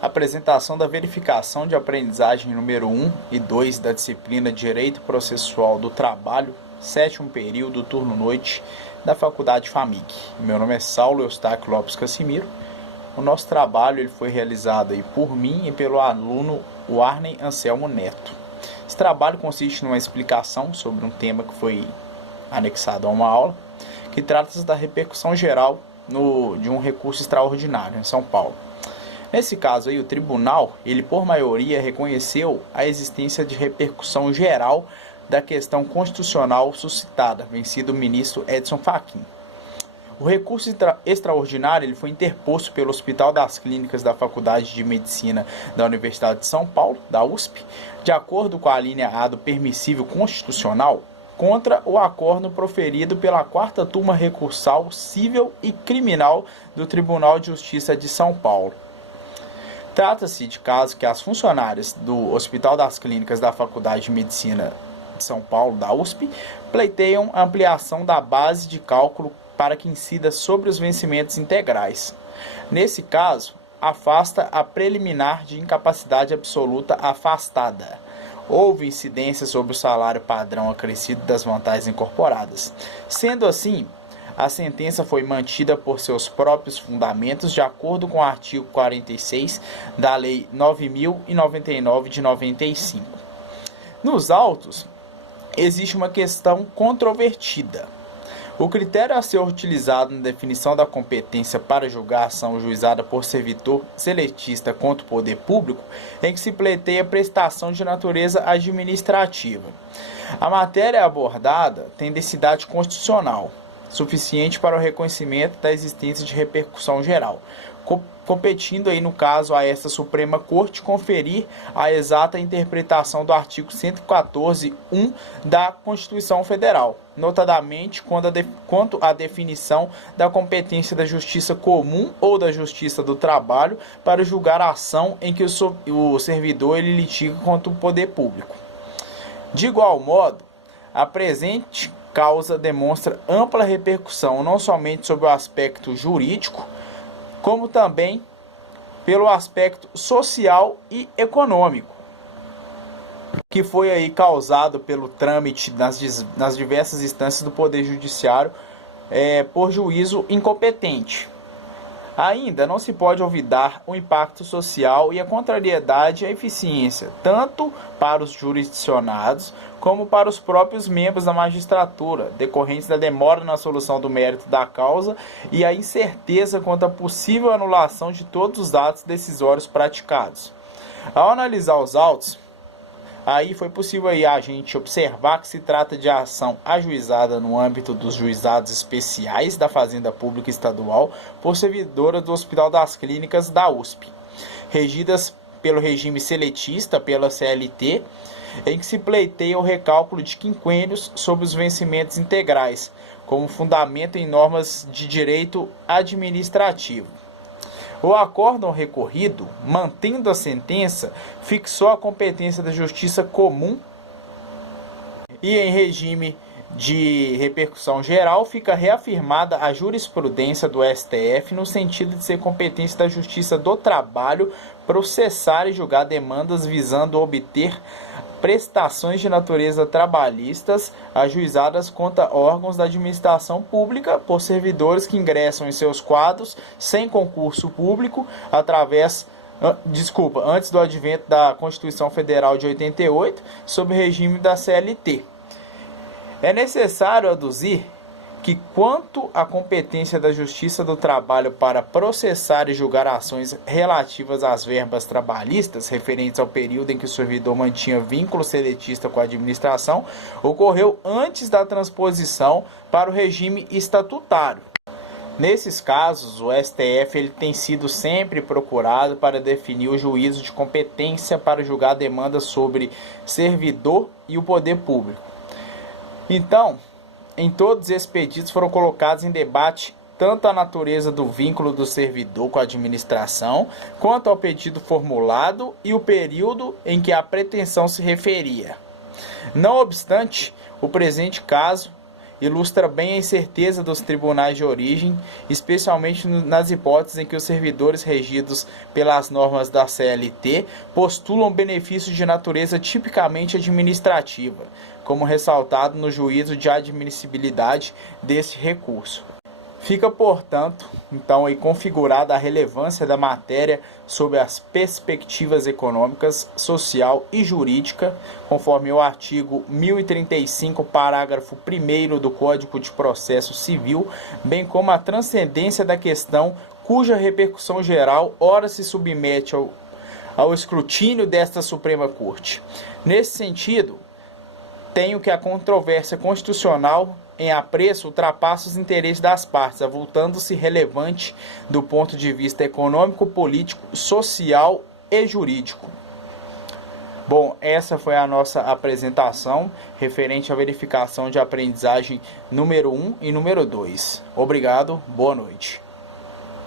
Apresentação da verificação de aprendizagem número 1 e 2 da disciplina Direito Processual do Trabalho, sétimo período, turno noite, da Faculdade FAMIG. Meu nome é Saulo Eustáquio Lopes Cassimiro. O nosso trabalho ele foi realizado por mim e pelo aluno Warney Anselmo Neto. Esse trabalho consiste numa explicação sobre um tema que foi anexado a uma aula, que trata-se da repercussão geral de um recurso extraordinário em São Paulo. Nesse caso aí, o tribunal, ele por maioria reconheceu a existência de repercussão geral da questão constitucional suscitada, vencido o ministro Edson Fachin. O recurso extraordinário ele foi interposto pelo Hospital das Clínicas da Faculdade de Medicina da Universidade de São Paulo, da USP, de acordo com a linha A do permissível constitucional, contra o acordo proferido pela 4ª Turma Recursal Civil e Criminal do Tribunal de Justiça de São Paulo. Trata-se de caso que as funcionárias do Hospital das Clínicas da Faculdade de Medicina de São Paulo, da USP, pleiteiam a ampliação da base de cálculo para que incida sobre os vencimentos integrais. Nesse caso, afasta a preliminar de incapacidade absoluta afastada. Houve incidência sobre o salário padrão acrescido das vantagens incorporadas. Sendo assim, a sentença foi mantida por seus próprios fundamentos, de acordo com o artigo 46 da Lei 9.099 de 95. Nos autos, existe uma questão controvertida. O critério a ser utilizado na definição da competência para julgar a ação juizada por servidor seletista contra o poder público em que se pleiteia prestação de natureza administrativa. A matéria abordada tem densidade constitucional suficiente para o reconhecimento da existência de repercussão geral, competindo aí no caso a esta Suprema Corte conferir a exata interpretação do artigo 114.1 da Constituição Federal, notadamente quanto à definição da competência da Justiça Comum ou da Justiça do Trabalho para julgar a ação em que o servidor ele litiga contra o poder público. De igual modo, a presente causa demonstra ampla repercussão não somente sobre o aspecto jurídico, como também pelo aspecto social e econômico, que foi aí causado pelo trâmite nas diversas instâncias do Poder Judiciário por juízo incompetente. Ainda não se pode olvidar o impacto social e a contrariedade à eficiência, tanto para os jurisdicionados como para os próprios membros da magistratura, decorrentes da demora na solução do mérito da causa e a incerteza quanto à possível anulação de todos os atos decisórios praticados. Ao analisar os autos, aí foi possível aí a gente observar que se trata de ação ajuizada no âmbito dos juizados especiais da Fazenda Pública Estadual por servidoras do Hospital das Clínicas da USP, regidas pelo regime seletista, pela CLT, em que se pleiteia o recálculo de quinquênios sobre os vencimentos integrais, como fundamento em normas de direito administrativo. O acórdão recorrido, mantendo a sentença, fixou a competência da Justiça Comum e, em regime de repercussão geral, fica reafirmada a jurisprudência do STF no sentido de ser competência da Justiça do Trabalho processar e julgar demandas visando obter prestações de natureza trabalhistas ajuizadas contra órgãos da administração pública por servidores que ingressam em seus quadros sem concurso público antes do advento da Constituição Federal de 88, sob regime da CLT. É necessário aduzir que, quanto à competência da Justiça do Trabalho para processar e julgar ações relativas às verbas trabalhistas referentes ao período em que o servidor mantinha vínculo seletista com a administração, ocorreu antes da transposição para o regime estatutário. Nesses casos, o STF ele tem sido sempre procurado para definir o juízo de competência para julgar demandas sobre servidor e o poder público. Então, em todos esses pedidos foram colocados em debate tanto a natureza do vínculo do servidor com a administração, quanto ao pedido formulado e o período em que a pretensão se referia. Não obstante, o presente caso ilustra bem a incerteza dos tribunais de origem, especialmente nas hipóteses em que os servidores regidos pelas normas da CLT postulam benefícios de natureza tipicamente administrativa, como ressaltado no juízo de admissibilidade deste recurso. Fica, portanto, então aí configurada a relevância da matéria sob as perspectivas econômicas, social e jurídica, conforme o artigo 1035, parágrafo 1º do Código de Processo Civil, bem como a transcendência da questão cuja repercussão geral ora se submete ao escrutínio desta Suprema Corte. Nesse sentido, tenho que a controvérsia constitucional em apreço ultrapassa os interesses das partes, avultando-se relevante do ponto de vista econômico, político, social e jurídico. Bom, essa foi a nossa apresentação referente à verificação de aprendizagem número 1 e número 2. Obrigado, boa noite.